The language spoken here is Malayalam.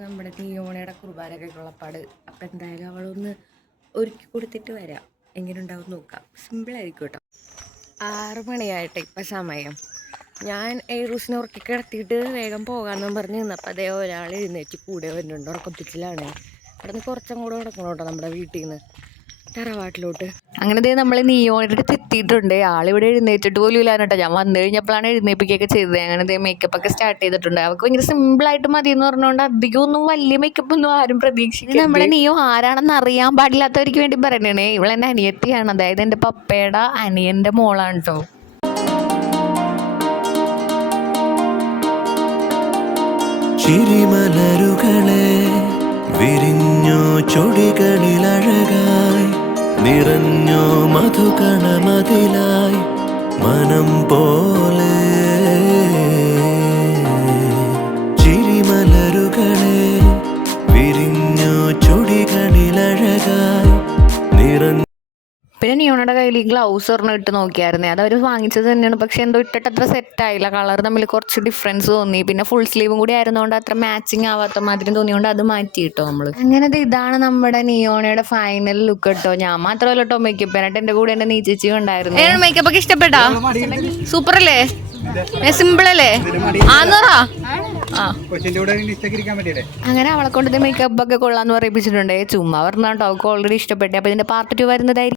നമ്മുടെ നിയോണയുടെ കുർബാനയൊക്കെ ഉള്ളപ്പാട്. അപ്പം എന്തായാലും അവളൊന്ന് ഒരുക്കി കൊടുത്തിട്ട് വരാം. എങ്ങനെ ഉണ്ടാവും നോക്കാം. സിമ്പിളായിരിക്കും കേട്ടോ. 6 മണിയായിട്ട് ഇപ്പം സമയം. ഞാൻ ഏറൂസിനെ ഉറക്കി കിടത്തിയിട്ട് വേഗം പോകാമെന്നും പറഞ്ഞ് നിന്നപ്പോൾ അതേ ഒരാൾ എഴുന്നേറ്റ് കൂടെ വരുന്നുണ്ട്. ഉറക്കപ്പിച്ചിലാണ്. അവിടെ നിന്ന് കുറച്ചും കൂടെ നടക്കണം കേട്ടോ നമ്മുടെ വീട്ടിൽ നിന്ന് തറവാട്ടിലോട്ട്. അങ്ങനെ നമ്മൾ നിയോയുടെ അടുത്ത് എത്തിയിട്ടുണ്ട്. ആളിവിടെ എഴുന്നേറ്റിട്ട് പോലും ഇല്ലാന്ന് കേട്ടോ. ഞാൻ വന്നു കഴിഞ്ഞപ്പോഴാണ് എഴുന്നേൽപ്പിക്കുകയൊക്കെ ചെയ്തത്. അങ്ങനെ മേക്കപ്പ് ഒക്കെ സ്റ്റാർട്ട് ചെയ്തിട്ടുണ്ട്. അവർക്ക് ഭയങ്കര സിമ്പിളായിട്ട് മതി എന്ന് പറഞ്ഞുകൊണ്ട് അധികം ഒന്നും വലിയ മേക്കപ്പ് ഒന്നും ആരും പ്രതീക്ഷിക്കും. നമ്മുടെ നിയോ ആരാണെന്ന് അറിയാൻ പാടില്ലാത്തവർക്ക് വേണ്ടി പറയണേ. ഇവളെൻ്റെ അനിയത്തിയാണ്, അതായത് എൻ്റെ പപ്പയുടെ അനിയൻ്റെ മോളാണ് കേട്ടോ. ചിരിമലരുകളെ വിരിഞ്ഞോ ചൊടികളിലഴകായി നിറഞ്ഞോ മധുകണമതിലായി മനം പോലെ. ചിരിമലരുകളെ വിരിഞ്ഞോ ചൊടികളിലഴകായി നിറഞ്ഞ. പിന്നെ നിയോണയുടെ കയ്യിൽ ഈ ഗ്ലൗസ് ഒരെണ്ണം ഇട്ട് നോക്കിയായിരുന്നേ. അതവർ വാങ്ങിച്ചത് തന്നെയാണ്. പക്ഷെ എന്തോ ഇട്ടിട്ട് അത്ര സെറ്റായില്ല. കളർ തമ്മിൽ കുറച്ച് ഡിഫറൻസ് തോന്നി. പിന്നെ ഫുൾ സ്ലീവും കൂടി ആയിരുന്നതുകൊണ്ട് അത്ര മാച്ചിങ് ആവാത്ത മാതിരി തോന്നിയോണ്ട് അത് മാറ്റി കിട്ടോ നമ്മൾ. അങ്ങനെ ഇതാണ് നമ്മുടെ നിയോണയുടെ ഫൈനൽ ലുക്ക് കേട്ടോ. ഞാൻ മാത്രമല്ല കേട്ടോ മേക്കപ്പ് ചെയ്യാനായിട്ട് എൻ്റെ കൂടെ എൻ്റെ നീച്ചേച്ചി ഉണ്ടായിരുന്നു. മേക്കപ്പ് ഒക്കെ ഇഷ്ടപ്പെട്ടാ? സൂപ്പർ അല്ലേ? സിമ്പിൾ അല്ലേ? അങ്ങനെ അവളെ കൊണ്ട് മേക്കപ്പ് ഒക്കെ കൊള്ളാന്ന് പറയിപ്പിച്ചിട്ടുണ്ട്. ചുമ്മാ പറഞ്ഞാട്ടോ അവൾക്ക് ഓൾറെഡി ഇഷ്ടപ്പെട്ടെ. അപ്പൊ ഇതിന്റെ പാർട്ട് 2 വരുന്നതായിരിക്കും.